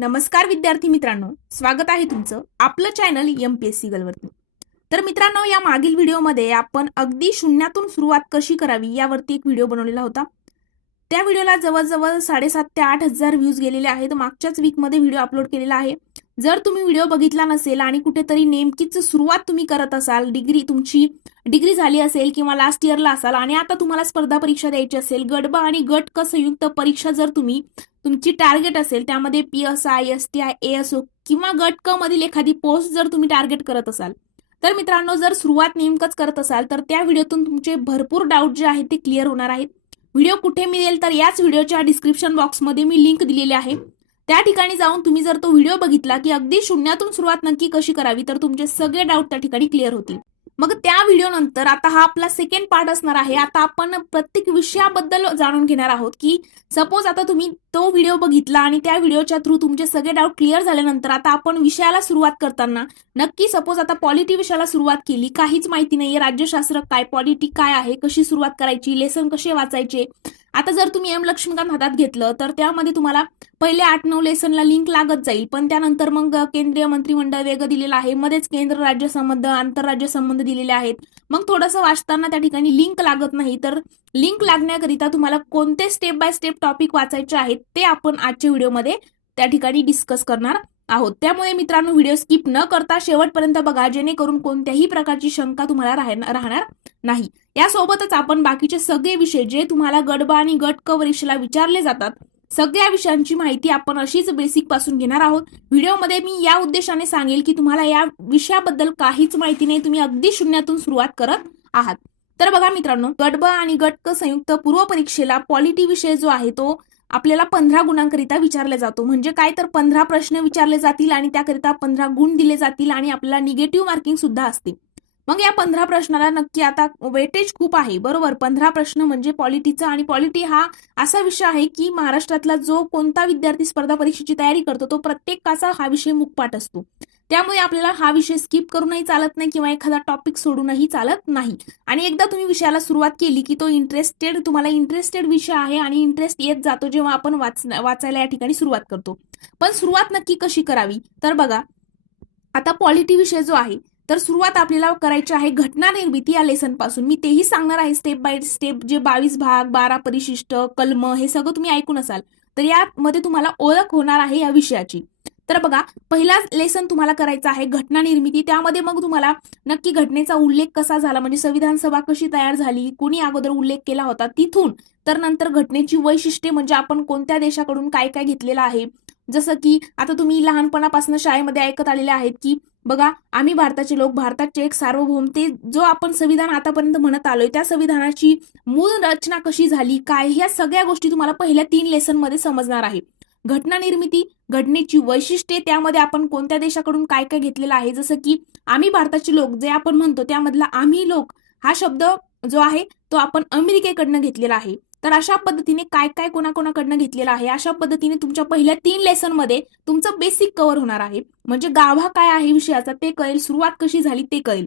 नमस्कार विद्यार्थी मित्रांनो स्वागत आहे तुमचं आपलं channel M P S C गलवरती तर मित्रांनो या मागील व्हिडिओमध्ये आपण अगदी शून्यातून सुरुवात कशी करावी यावरती एक व्हिडिओ बनवलेला होता. त्या व्हिडिओला जवळजवळ साडेसात ते आठ हजार व्ह्यूज गेलेले आहेत. मागच्याच वीकमध्ये व्हिडिओ अपलोड केलेला आहे. जर तुम्ही व्हिडिओ बघितला नसेल आणि कुठेतरी नेमकीच सुरुवात तुम्ही करत असाल डिग्री तुमची डिग्री झाली असेल किंवा लास्ट इयरला असाल आणि आता तुम्हाला स्पर्धा परीक्षा द्यायची असेल गटब आणि गट क संयुक्त परीक्षा जर तुम्ही तुमची टार्गेट असेल त्यामध्ये P S I S T I A S O किंवा गट क मधील एखादी पोस्ट जर तुम्ही टार्गेट करत असाल. तर मित्रांनो जर सुरुवात नेमकंच करत असाल तर त्या व्हिडिओतून तुमचे भरपूर डाऊट जे आहेत ते क्लिअर होणार आहेत. व्हिडिओ कुठे मिळेल तर याच व्हिडिओच्या डिस्क्रिप्शन बॉक्समध्ये मी लिंक दिलेली आहे. त्या ठिकाणी जाऊन तुम्ही जर तो व्हिडिओ बघितला की अगदी शून्यातून सुरुवात नक्की कशी करावी तर तुमचे सगळे डाऊट त्या ठिकाणी क्लिअर होतील. मग त्या व्हिडिओ नंतर आता हा आपला सेकंड पार्ट असणार आहे. आता आपण प्रत्येक विषयाबद्दल जाणून घेणार आहोत की सपोज आता तुम्ही तो व्हिडिओ बघितला आणि त्या व्हिडिओच्या थ्रू तुमचे सगळे डाऊट क्लिअर झाल्यानंतर आता आपण विषयाला सुरुवात करताना नक्की सपोज आता पॉलिटी विषयाला सुरुवात केली काहीच माहिती नाहीये राज्यशास्त्र काय पॉलिटी काय आहे कशी सुरुवात करायची लेसन कसे वाचायचे आता जर तुम्ही एम लक्ष्मीकांत हातात घेतलं तर त्यामध्ये तुम्हाला पहिले आठ नऊ लेसनला लिंक लागत जाईल. पण त्यानंतर मग केंद्रीय मंत्रिमंडळ वेगळं दिलेलं आहे. मध्येच केंद्र राज्य संबंध आंतरराज्य संबंध दिलेले आहेत. मग थोडंसं वाचताना त्या ठिकाणी लिंक लागत नाही. तर लिंक लागण्याकरिता तुम्हाला कोणते स्टेप बाय स्टेप टॉपिक वाचायचे आहेत ते आपण आजच्या व्हिडिओमध्ये त्या ठिकाणी डिस्कस करणार आहोत. त्यामुळे मित्रांनो व्हिडिओ स्किप न करता शेवटपर्यंत बघा जेणेकरून कोणत्याही प्रकारची शंका तुम्हाला राहणार नाही. यासोबतच आपण बाकीचे सगळे विषय जे तुम्हाला गडबा आणि गट क परीक्षेला विचारले जातात सगळ्या विषयांची माहिती आपण अशीच बेसिकपासून घेणार आहोत. व्हिडिओमध्ये मी या उद्देशाने सांगेल की तुम्हाला या विषयाबद्दल काहीच माहिती नाही तुम्ही अगदी शून्यातून सुरुवात करत आहात. तर बघा मित्रांनो गट ब आणि गट क संयुक्त पूर्व परीक्षेला पॉलिटी विषय जो आहे तो आपल्याला पंधरा गुणांकरिता विचारला जातो. म्हणजे काय तर पंधरा प्रश्न विचारले जातील आणि त्याकरिता पंधरा गुण दिले जातील आणि आपल्याला निगेटिव्ह मार्किंग सुद्धा असते मग या पंधरा प्रश्नाला नक्की आता वेटेज खूप आहे बरोबर? पंधरा प्रश्न म्हणजे पॉलिटीचा आणि पॉलिटी हा असा विषय आहे की महाराष्ट्रातला जो कोणता विद्यार्थी स्पर्धा परीक्षेची तयारी करतो तो प्रत्येकाचा हा विषय मुखपाठ असतो. त्यामुळे आपल्याला हा विषय स्किप करूनही चालत नाही किंवा एखादा टॉपिक सोडूनही चालत नाही. आणि एकदा तुम्ही विषयाला सुरुवात केली की तो इंटरेस्टेड तुम्हाला इंटरेस्टेड विषय आहे आणि इंटरेस्ट येत जातो जेव्हा आपण वाच वाचायला या ठिकाणी सुरुवात करतो. पण सुरुवात नक्की कशी करावी? तर बघा आता पॉलिटी विषय जो आहे तर सुरुवात आपल्याला करायची आहे घटना निर्मिती या लेसनपासून. मी तेही सांगणार आहे स्टेप बाय स्टेप जे बावीस भाग बारा परिशिष्ट कलम हे सगळं तुम्ही ऐकून असाल. तर यामध्ये तुम्हाला ओळख होणार आहे या विषयाची. तर बघा पहिला लेसन तुम्हाला करायचा आहे घटना निर्मिती. त्यामध्ये मग तुम्हाला नक्की घटनेचा उल्लेख कसा झाला म्हणजे संविधान सभा कशी तयार झाली कोणी अगोदर उल्लेख केला होता तिथून तर नंतर घटनेची वैशिष्ट्ये म्हणजे आपण कोणत्या देशाकडून काय काय घेतलेलं आहे. जसं की आता तुम्ही लहानपणापासून शाळेमध्ये ऐकत आलेले आहेत की बघा आम्ही भारताचे लोक भारताचे एक सार्वभौम ते जो आपण संविधान आतापर्यंत म्हणत आलोय त्या संविधानाची मूळ रचना कशी झाली काय ह्या सगळ्या गोष्टी तुम्हाला पहिल्या तीन लेसनमध्ये समजणार आहे. घटना निर्मिती घटनेची वैशिष्ट्ये त्यामध्ये आपण कोणत्या देशाकडून काय काय घेतलेलं आहे जसं की आम्ही भारताचे लोक जे आपण म्हणतो त्यामधला आम्ही लोक हा शब्द जो आहे तो आपण अमेरिकेकडनं घेतलेला आहे. तर अशा पद्धतीने काय काय कोणाकोणाकडनं घेतलेलं आहे? अशा पद्धतीने तुमच्या पहिल्या तीन लेसनमध्ये तुमचं बेसिक कव्हर होणार आहे. म्हणजे गाभा काय आहे विषयाचा ते कळेल. सुरुवात कशी झाली ते कळेल.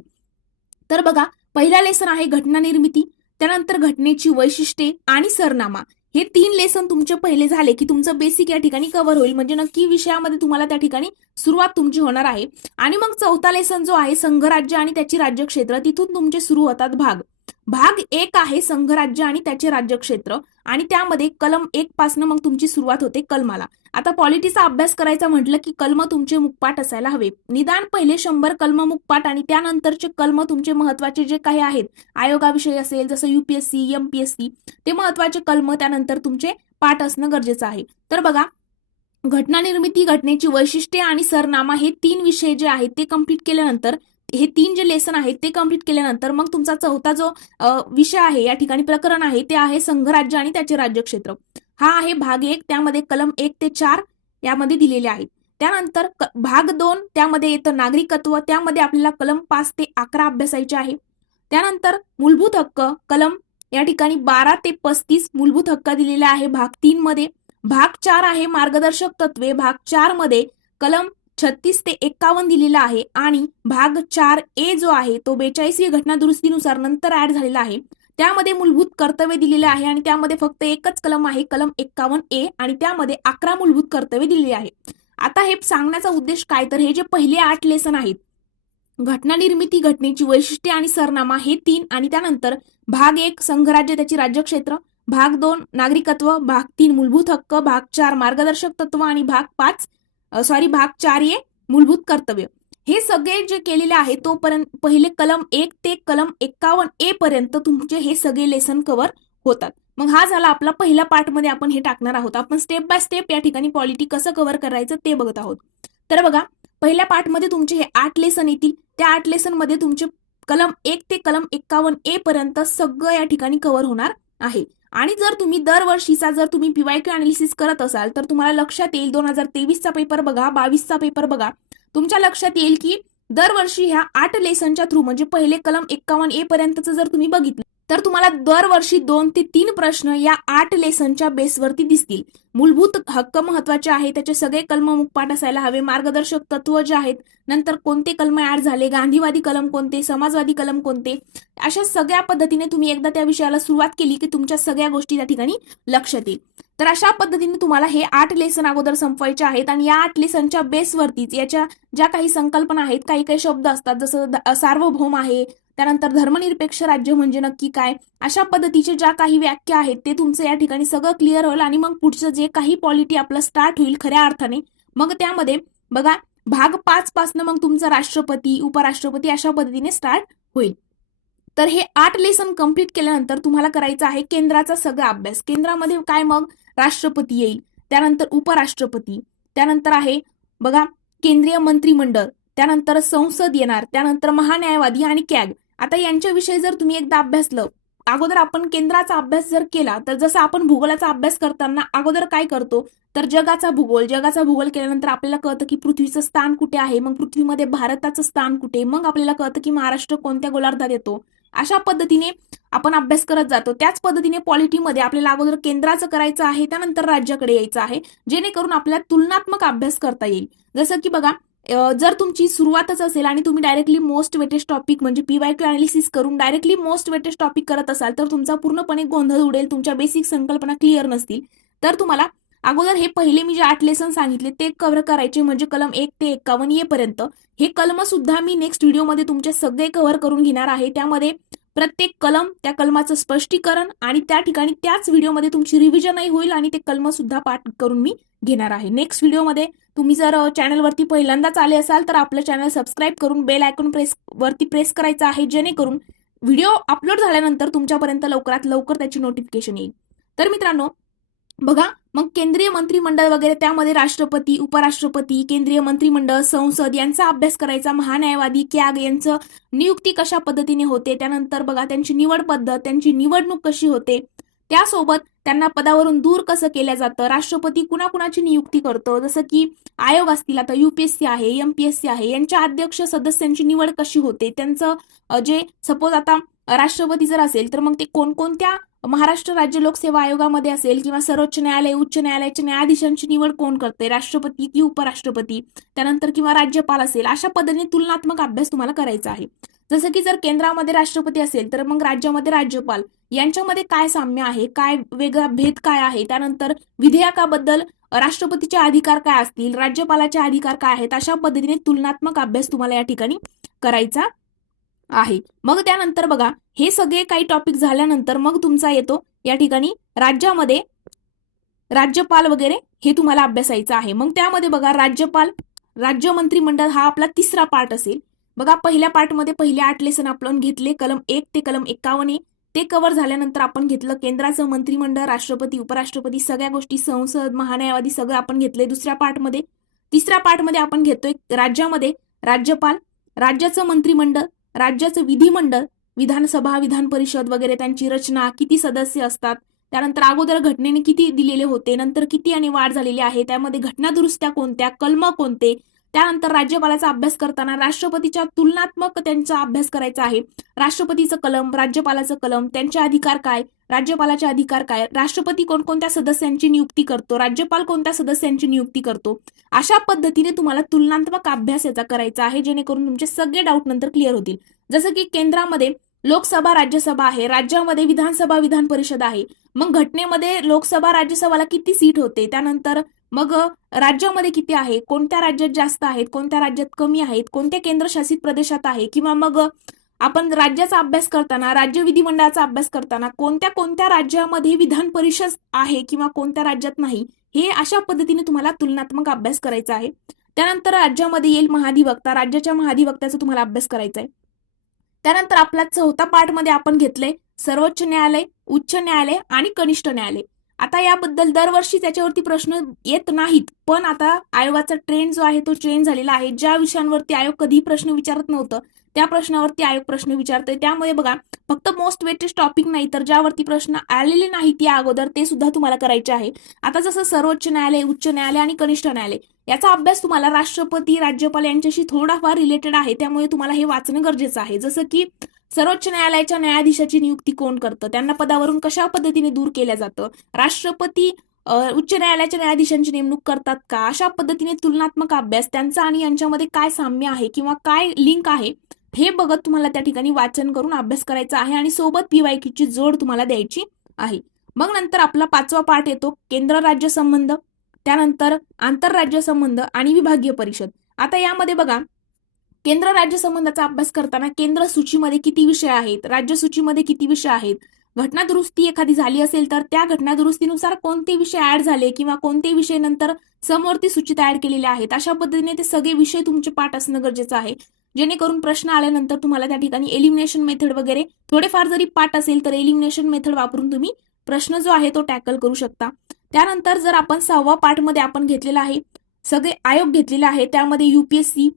तर बघा पहिला लेसन आहे घटना निर्मिती त्यानंतर घटनेची वैशिष्ट्ये आणि सरनामा. हे तीन लेसन तुमचे पहिले झाले की तुमचं बेसिक या ठिकाणी कव्हर होईल. म्हणजे नक्की विषयामध्ये तुम्हाला त्या ठिकाणी सुरुवात तुमची होणार आहे. आणि मग चौथा लेसन जो आहे संघराज्य आणि त्याची राज्यक्षेत्र. तिथून तुमचे सुरू होतात भाग. भाग एक आहे संघराज्य आणि त्याचे राज्यक्षेत्र. आणि त्यामध्ये कलम एक पासनं मग तुमची सुरुवात होते कलमाला. आता पॉलिटीचा अभ्यास करायचा म्हटलं की कलम तुमचे मुखपाठ असायला हवे. निदान पहिले शंभर कलम मुखपाठ आणि त्यानंतरचे कलम तुमचे महत्त्वाचे जे काही आहेत आयोगाविषयी असेल जसं युपीएससी एमपीएससी ते महत्त्वाचे कलम त्यानंतर तुमचे पाठ असणं गरजेचं आहे. तर बघा घटना निर्मिती घटनेची वैशिष्ट्ये आणि सरनामा हे तीन विषय जे आहेत ते कंप्लीट केल्यानंतर हे तीन जे लेसन आहेत ते कंप्लीट केल्यानंतर मग तुमचा चौथा जो विषय आहे या ठिकाणी प्रकरण आहे ते आहे संघराज्य आणि त्याचे राज्यक्षेत्र. हा आहे भाग एक त्यामध्ये कलम एक ते चार यामध्ये दिलेले आहेत. त्यानंतर भाग दोन त्यामध्ये येतं नागरिकत्व त्यामध्ये आपल्याला कलम पाच ते अकरा अभ्यासायचे आहे. त्यानंतर मूलभूत हक्क कलम या ठिकाणी बारा ते पस्तीस मूलभूत हक्क दिलेले आहे भाग तीन मध्ये भाग चार आहे मार्गदर्शक तत्वे भाग चारमध्ये कलम छत्तीस ते एक्कावन्न दिलेला आहे आणि भाग चार ए जो आहे तो बेचाळीसवी घटना दुरुस्तीनुसार नंतर ऍड झालेला आहे. त्यामध्ये मूलभूत कर्तव्य दिलेले आहे आणि त्यामध्ये फक्त एकच कलम आहे कलम एक्कावन्न ए आणि त्यामध्ये अकरा मूलभूत कर्तव्य दिलेली आहे. आता हे सांगण्याचा उद्देश काय? तर हे जे पहिले आठ लेसन आहेत घटना निर्मिती घटनेची वैशिष्ट्ये आणि सरनामा हे तीन आणि त्यानंतर भाग एक संघराज्य त्याची राज्यक्षेत्र भाग दोन नागरिकत्व भाग तीन मूलभूत हक्क भाग चार मार्गदर्शक तत्व आणि भाग पाच सॉरी भाग चार ये मूलभूत कर्तव्य. हे सगळे जे केलेले आहे तोपर्यंत पहिले कलम एक ते कलम एक्कावन्न ए पर्यंत तुमचे हे सगळे लेसन कव्हर होतात. मग हा झाला आपला पहिल्या पार्टमध्ये आपण हे टाकणार आहोत. आपण स्टेप बाय स्टेप या ठिकाणी पॉलिटी कसं कव्हर करायचं ते बघत आहोत. तर बघा पहिल्या पार्टमध्ये तुमचे हे आठ लेसन येतील. त्या आठ लेसनमध्ये तुमचे कलम एक ते कलम एक्कावन्न ए पर्यंत सगळं या ठिकाणी कव्हर होणार आहे. आणि जर तुम्ही दरवर्षीचा जर तुम्ही पीवायक्यू अनालिसिस करत असाल तर तुम्हाला लक्षात येईल दोन हजार तेवीसचा पेपर बघा बावीसचा पेपर बघा. तुमच्या लक्षात येईल की दरवर्षी ह्या आठ लेसनच्या थ्रू म्हणजे पहिले कलम एक्कावन्न ए पर्यंतचं जर तुम्ही बघितलं तर तुम्हाला दरवर्षी दोन ते तीन प्रश्न या आठ लेसनच्या बेसवरती दिसतील. मूलभूत हक्क महत्त्वाचे आहे त्याचे सगळे कलम मुखपाठ असायला हवे. मार्गदर्शक तत्व जे आहेत नंतर कोणते कलम ऍड झाले गांधीवादी कलम कोणते समाजवादी कलम कोणते अशा सगळ्या पद्धतीने तुम्ही एकदा त्या विषयाला सुरुवात केली की तुमच्या सगळ्या गोष्टी त्या ठिकाणी लक्षात येईल. तर अशा पद्धतीने तुम्हाला हे आठ लेसन अगोदर संपवायचे आहेत आणि या आठ लेसनच्या बेसवरतीच याच्या ज्या काही संकल्पना आहेत काही काही शब्द असतात जसं सार्वभौम आहे त्यानंतर धर्मनिरपेक्ष राज्य म्हणजे नक्की काय अशा पद्धतीचे ज्या काही व्याख्या आहेत ते तुमचं या ठिकाणी सगळं क्लिअर होईल आणि मग पुढचं जे काही पॉलिटी आपलं स्टार्ट होईल खऱ्या अर्थाने मग त्यामध्ये बघा भाग पाच पासनं मग तुमचं राष्ट्रपती उपराष्ट्रपती अशा पद्धतीने स्टार्ट होईल. तर हे आठ लेसन कंप्लीट केल्यानंतर तुम्हाला करायचं आहे केंद्राचा सगळा अभ्यास. केंद्रामध्ये काय मग? राष्ट्रपती येईल. त्यानंतर उपराष्ट्रपती. त्यानंतर आहे बघा केंद्रीय मंत्रिमंडळ. त्यानंतर संसद येणार. त्यानंतर महान्यायवादी आणि कॅग. आता यांच्याविषयी जर तुम्ही एकदा अभ्यासलं अगोदर आपण केंद्राचा अभ्यास जर केला तर जसं आपण भूगोलाचा अभ्यास करताना अगोदर काय करतो? तर जगाचा भूगोल जगाचा भूगोल केल्यानंतर आपल्याला कळतं की पृथ्वीचं स्थान कुठे आहे? मग पृथ्वीमध्ये भारताचं स्थान कुठे? मग आपल्याला कळतं की महाराष्ट्र कोणत्या गोलार्धात येतो? अशा पद्धतीने आपण अभ्यास करत जातो. त्याच पद्धतीने पॉलिटीमध्ये आपल्याला अगोदर केंद्राचं करायचं आहे त्यानंतर राज्याकडे यायचं आहे जेणेकरून आपल्याला तुलनात्मक अभ्यास करता येईल. जसं की बघा जर तुमची सुरुवातच असेल आणि तुम्ही डायरेक्टली मोस्ट वेटेस्ट टॉपिक म्हणजे पीवाय क्यू अनालिसिस करून डायरेक्टली मोस्ट वेटेस्ट टॉपिक करत असाल तर तुमचा पूर्णपणे गोंधळ उडेल तुमच्या बेसिक संकल्पना क्लिअर नसतील. तर तुम्हाला अगोदर हे पहिले मी जे आठ लेसन सांगितले ते कव्हर करायचे म्हणजे कलम एक ते एक्कावन्न येपर्यंत हे कलम सुद्धा मी नेक्स्ट व्हिडिओमध्ये तुमचे सगळे कव्हर करून घेणार आहे. त्यामध्ये प्रत्येक कलम त्या कलमाचं स्पष्टीकरण आणि त्या ठिकाणी त्याच व्हिडिओमध्ये तुमची रिव्हिजनही होईल आणि ते कलम सुद्धा पाठ करून मी घेणार आहे. नेक्स्ट व्हिडिओमध्ये तुम्ही जर चॅनलवरती पहिल्यांदाच आले असाल तर आपलं चॅनल सबस्क्राईब करून बेल आयकॉन प्रेस वरती प्रेस करायचं आहे जेणेकरून व्हिडिओ अपलोड झाल्यानंतर तुमच्यापर्यंत लवकरात लवकर त्याची नोटिफिकेशन येईल. तर मित्रांनो बघा मग केंद्रीय मंत्रिमंडळ वगैरे त्यामध्ये राष्ट्रपती उपराष्ट्रपती केंद्रीय मंत्रिमंडळ संसद यांचा अभ्यास करायचा महान्यायवादी कॅग यांचं नियुक्ती कशा पद्धतीने होते त्यानंतर बघा त्यांची निवड पद्धत त्यांची निवडणूक कशी होते त्यासोबत त्यांना पदावरून दूर कसं केलं जातं राष्ट्रपती कुणाकुणाची नियुक्ती करतो जसं की आयोग असतील आता युपीएससी आहे एमपीएससी आहे यांच्या अध्यक्ष सदस्यांची निवड कशी होते त्यांचं जे सपोज आता राष्ट्रपती जर असेल तर मग ते कोणकोणत्या महाराष्ट्र राज्य लोकसेवा आयोगामध्ये असेल किंवा सर्वोच्च न्यायालय उच्च न्यायालयाच्या न्यायाधीशांची निवड कोण करते? राष्ट्रपती की उपराष्ट्रपती? त्यानंतर किंवा राज्यपाल असेल अशा पद्धतीने तुलनात्मक अभ्यास तुम्हाला करायचा आहे. जसं की जर केंद्रामध्ये राष्ट्रपती असेल तर मग राज्यामध्ये राज्यपाल. यांच्यामध्ये काय साम्य आहे? काय वेगळा भेद काय आहे? त्यानंतर विधेयकाबद्दल राष्ट्रपतीचे अधिकार काय असतील? राज्यपालाचे अधिकार काय आहेत? अशा पद्धतीने तुलनात्मक अभ्यास तुम्हाला या ठिकाणी करायचा आहे. मग त्यानंतर बघा हे सगळे काही टॉपिक झाल्यानंतर मग तुमचा येतो या ठिकाणी राज्यामध्ये राज्यपाल वगैरे हे तुम्हाला अभ्यासायचं आहे. मग त्यामध्ये बघा राज्यपाल राज्य मंत्रिमंडळ हा आपला तिसरा पार्ट असेल. बघा पहिल्या पार्टमध्ये पहिले आठ लेसन आपण घेतले. कलम एक ते कलम एक्कावन्न ते कव्हर झाल्यानंतर आपण घेतलं केंद्राचं मंत्रिमंडळ राष्ट्रपती उपराष्ट्रपती सगळ्या गोष्टी संसद महान्यायवादी सगळं आपण घेतले दुसऱ्या पार्टमध्ये तिसऱ्या पार्टमध्ये आपण घेतोय राज्यामध्ये राज्यपाल राज्याचं मंत्रिमंडळ राज्याचं विधिमंडळ विधानसभा विधान परिषद वगैरे त्यांची रचना किती सदस्य असतात त्यानंतर अगोदर घटनेने किती दिलेले होते नंतर किती आणि वाढ झालेली आहे त्यामध्ये घटना दुरुस्त्या कोणत्या कलम कोणते त्यानंतर राज्यपालाचा अभ्यास करताना राष्ट्रपतीच्या तुलनात्मक त्यांचा अभ्यास करायचा आहे. राष्ट्रपतीचं कलम राज्यपालाचं कलम त्यांचे अधिकार काय राज्यपालाचे अधिकार काय? राष्ट्रपती कोणकोणत्या सदस्यांची नियुक्ती करतो? राज्यपाल कोणत्या सदस्यांची नियुक्ती करतो? अशा पद्धतीने तुम्हाला तुलनात्मक अभ्यास याचा करायचा आहे जेणेकरून तुमचे सगळे डाऊट नंतर क्लिअर होतील. जसं की केंद्रामध्ये लोकसभा राज्यसभा आहे. राज्यामध्ये विधानसभा विधान परिषद आहे. मग घटनेमध्ये लोकसभा राज्यसभाला किती सीट होते? त्यानंतर मग राज्यामध्ये किती आहे? कोणत्या राज्यात जास्त आहेत? कोणत्या राज्यात कमी आहेत? कोणत्या केंद्रशासित प्रदेशात आहे? किंवा मग आपण राज्याचा अभ्यास करताना राज्य विधिमंडळाचा अभ्यास करताना कोणत्या कोणत्या राज्यामध्ये विधान परिषद आहे किंवा कोणत्या राज्यात नाही हे अशा पद्धतीने तुम्हाला तुलनात्मक अभ्यास करायचा आहे. त्यानंतर राज्यामध्ये येईल महाधिवक्ता राज्याच्या महाधिवक्त्याचा तुम्हाला अभ्यास करायचा आहे. त्यानंतर आपला चौथा पार्टमध्ये आपण घेतले सर्वोच्च न्यायालय उच्च न्यायालय आणि कनिष्ठ न्यायालय. आता याबद्दल दरवर्षी त्याच्यावरती प्रश्न येत नाहीत पण आता आयोगाचा ट्रेंड जो आहे तो चेंज झालेला आहे. ज्या विषयांवरती आयोग कधीही प्रश्न विचारत नव्हतं त्या प्रश्नावरती आयोग प्रश्न विचारतोय. त्यामुळे बघा फक्त मोस्ट वेटेस्ट टॉपिक नाही तर ज्यावरती प्रश्न आलेले नाहीत या अगोदर ते सुद्धा तुम्हाला करायचे आहे. आता जसं सर्वोच्च न्यायालय उच्च न्यायालय आणि कनिष्ठ न्यायालय याचा अभ्यास तुम्हाला राष्ट्रपती राज्यपाल यांच्याशी थोडाफार रिलेटेड आहे. त्यामुळे तुम्हाला हे वाचणं गरजेचं आहे. जसं की सर्वोच्च न्यायालयाच्या न्यायाधीशाची नियुक्ती कोण करतं? त्यांना पदावरून कशा पद्धतीने दूर केलं जातं? राष्ट्रपती उच्च न्यायालयाच्या न्यायाधीशांची नेमणूक करतात का? अशा पद्धतीने तुलनात्मक अभ्यास त्यांचा आणि यांच्यामध्ये काय साम्य आहे किंवा काय लिंक आहे? हे बघत तुम्हाला त्या ठिकाणी वाचन करून अभ्यास करायचा आहे आणि सोबत पीवायक्यूची जोड तुम्हाला द्यायची आहे. मग नंतर आपला पाचवा पाठ येतो केंद्र राज्य संबंध त्यानंतर आंतरराज्य संबंध आणि विभागीय परिषद. आता यामध्ये बघा केंद्र राज्य संबंधाचा अभ्यास करताना केंद्र सूचीमध्ये किती विषय आहेत राज्य सूचीमध्ये किती विषय आहेत घटनादुरुस्ती एखादी झाली असेल तर त्या घटनादुरुस्तीनुसार कोणते विषय ऍड झाले किंवा कोणते विषय नंतर समोरती सूचित ऍड केलेले आहेत? अशा पद्धतीने ते सगळे विषय तुमचे पाठ असणं गरजेचं आहे. जेणेकरून प्रश्न आल्यानंतर तुम्हाला त्या ठिकाणी एलिमिनेशन मेथड वगैरे थोडेफार जरी पाठ असेल तर एलिमिनेशन मेथड वापरून तुम्ही प्रश्न जो आहे तो टॅकल करू शकता. त्यानंतर जर आपण सहावा पाठमध्ये आपण घेतलेला आहे सगळे आयोग घेतलेले आहे त्यामध्ये युपीएससी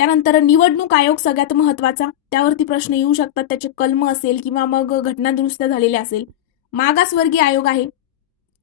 त्यानंतर निवडणूक आयोग सगळ्यात महत्त्वाचा. त्यावरती प्रश्न येऊ शकतात. त्याचे कलम असेल किंवा मग घटना दुरुस्त झालेल्या असेल. मागासवर्गीय आयोग आहे.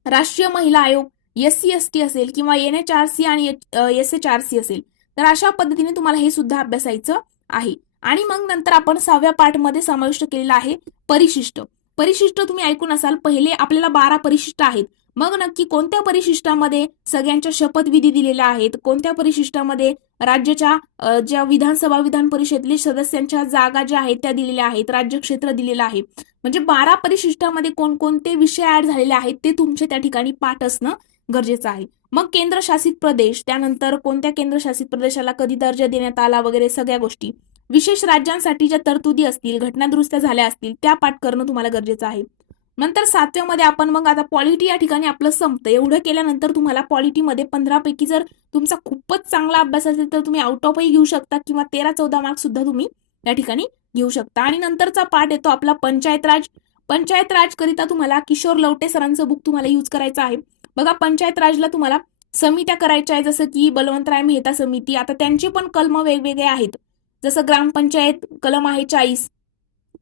राष्ट्रीय महिला आयोग एस सी एस टी असेल किंवा एन एच आर सी आणि एस एच आर सी असेल. तर अशा पद्धतीने तुम्हाला हे सुद्धा अभ्यासायचं आहे. आणि मग नंतर आपण सहाव्या पाठमध्ये समाविष्ट केलेला आहे परिशिष्ट. परिशिष्ट तुम्ही ऐकून असाल. पहिले आपल्याला बारा परिशिष्ट आहेत. मग नक्की कोणत्या परिशिष्टामध्ये सगळ्यांच्या शपथविधी दिलेल्या आहेत? कोणत्या परिशिष्टामध्ये राज्याच्या ज्या विधानसभा विधान परिषदेतील सदस्यांच्या जागा ज्या आहेत त्या दिलेल्या आहेत? राज्यक्षेत्र दिलेलं आहे. म्हणजे बारा परिशिष्टामध्ये कोणकोणते विषय ऍड झालेले आहेत ते तुमचे त्या ठिकाणी पाठ असणं गरजेचं आहे. मग केंद्रशासित प्रदेश त्यानंतर कोणत्या केंद्रशासित प्रदेशाला कधी दर्जा देण्यात आला वगैरे सगळ्या गोष्टी. विशेष राज्यांसाठी ज्या तरतुदी असतील घटना दुरुस्त्या झाल्या असतील त्या पाठ करणं तुम्हाला गरजेचं आहे. नंतर सातव्यामध्ये आपण मग आता पॉलिटी या ठिकाणी आपलं संपतं. एवढं केल्यानंतर तुम्हाला पॉलिटीमध्ये पंधरापैकी जर तुमचा खूपच चांगला अभ्यास असेल तर तुम्ही आउट ऑफही घेऊ शकता किंवा तेरा चौदा मार्क्स सुद्धा तुम्ही या ठिकाणी घेऊ शकता. आणि नंतरचा पाठ येतो आपला पंचायत राज. पंचायत राजकरिता तुम्हाला किशोर लवटे सरांचं बुक तुम्हाला यूज करायचं आहे. बघा पंचायत राजला तुम्हाला समित्या करायच्या आहे जसं की बलवंतराय मेहता समिती. आता त्यांचे पण कलम वेगवेगळे आहेत. जसं ग्रामपंचायत कलम आहे चाळीस.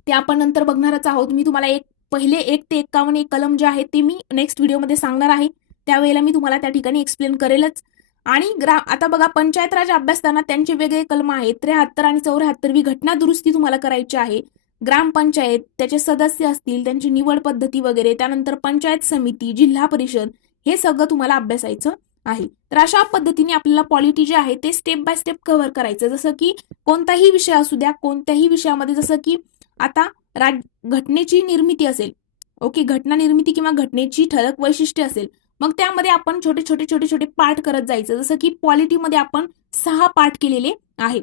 ते आपण नंतर बघणारच आहोत. मी तुम्हाला एक पहिले एक ते एकावन्न एक कलम जे आहे ते मी नेक्स्ट व्हिडिओमध्ये सांगणार आहे. त्यावेळेला मी तुम्हाला त्या ठिकाणी एक्सप्लेन करेलच. आणि ग्रा आता बघा पंचायत राज अभ्यासताना त्यांचे वेगळे कलम आहेत. त्र्याहत्तर आणि चौऱ्याहत्तरवी घटना दुरुस्ती तुम्हाला करायची आहे. ग्रामपंचायत त्याचे सदस्य असतील त्यांची निवड पद्धती वगैरे त्यानंतर पंचायत समिती जिल्हा परिषद हे सगळं तुम्हाला अभ्यासायचं आहे. तर अशा पद्धतीने आपल्याला पॉलिटी जे आहे ते स्टेप बाय स्टेप कव्हर करायचं. जसं की कोणताही विषय असू द्या कोणत्याही विषयामध्ये जसं की आता राज घटनेची निर्मिती असेल. ओके घटना निर्मिती किंवा घटनेची ठळक वैशिष्ट्ये असेल. मग त्यामध्ये आपण छोटे छोटे छोटे छोटे पाठ करत जायचं. जसं की पॉलिटीमध्ये आपण सहा पाठ केलेले आहेत.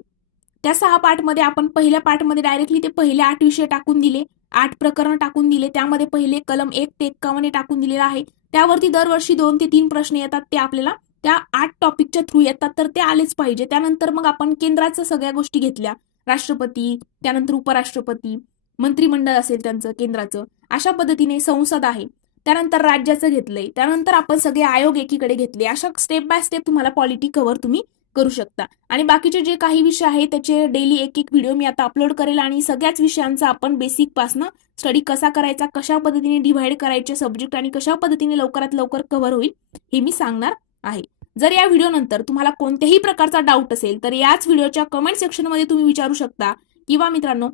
त्या सहा पाठमध्ये आपण पहिल्या पाठमध्ये डायरेक्टली ते पहिले आठ विषय टाकून दिले. आठ प्रकरण टाकून दिले. त्यामध्ये पहिले कलम एक ते एक्कावन्न टाकून दिलेला आहे. त्यावरती दरवर्षी दोन ते तीन प्रश्न येतात ते आपल्याला त्या आठ टॉपिकच्या थ्रू येतात. तर ते आलेच पाहिजे. त्यानंतर मग आपण केंद्राच्या सगळ्या गोष्टी घेतल्या. राष्ट्रपती त्यानंतर उपराष्ट्रपती मंत्रिमंडळ असेल त्यांचं केंद्राचं अशा पद्धतीने संसद आहे. त्यानंतर राज्याचं घेतलंय. त्यानंतर आपण सगळे आयोग एकीकडे घेतले. अशा स्टेप बाय स्टेप तुम्हाला पॉलिटी कव्हर तुम्ही करू शकता. आणि बाकीचे जे काही विषय आहेत त्याचे डेली एक एक व्हिडिओ मी आता अपलोड करेल आणि सगळ्याच विषयांचा आपण बेसिक पासनं स्टडी कसा करायचा कशा पद्धतीने डिव्हाइड करायचे सब्जेक्ट आणि कशा पद्धतीने लवकरात लवकर कव्हर होईल हे मी सांगणार आहे. जर या व्हिडिओ नंतर तुम्हाला कोणत्याही प्रकारचा डाऊट असेल तर याच व्हिडिओच्या कमेंट सेक्शनमध्ये तुम्ही विचारू शकता. किंवा मित्रांनो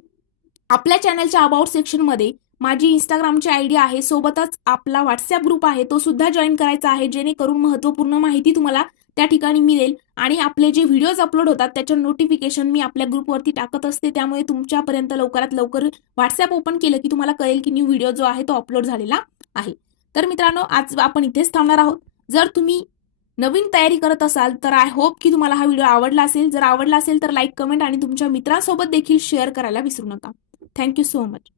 आपल्या चॅनलच्या अबाउट सेक्शनमध्ये माझी इंस्टाग्रामची आयडी आहे. सोबतच आपला व्हॉट्सअप ग्रुप आहे. तो सुद्धा जॉईन करायचा आहे. जेणेकरून महत्त्वपूर्ण माहिती तुम्हाला त्या ठिकाणी मिळेल. आणि आपले जे व्हिडिओज अपलोड होतात त्याचे नोटिफिकेशन मी आपल्या ग्रुपवरती टाकत असते. त्यामुळे तुमच्यापर्यंत लवकरात लवकर व्हॉट्सअप ओपन केलं की तुम्हाला कळेल की न्यू व्हिडिओ जो आहे तो अपलोड झालेला आहे. तर मित्रांनो आज आपण इथेच थांबणार आहोत. जर तुम्ही नवीन तयारी करत असाल तर आय होप की तुम्हाला हा व्हिडिओ आवडला असेल. जर आवडला असेल तर लाईक कमेंट आणि तुमच्या मित्रांसोबत देखील शेअर करायला विसरू नका. Thank you so much.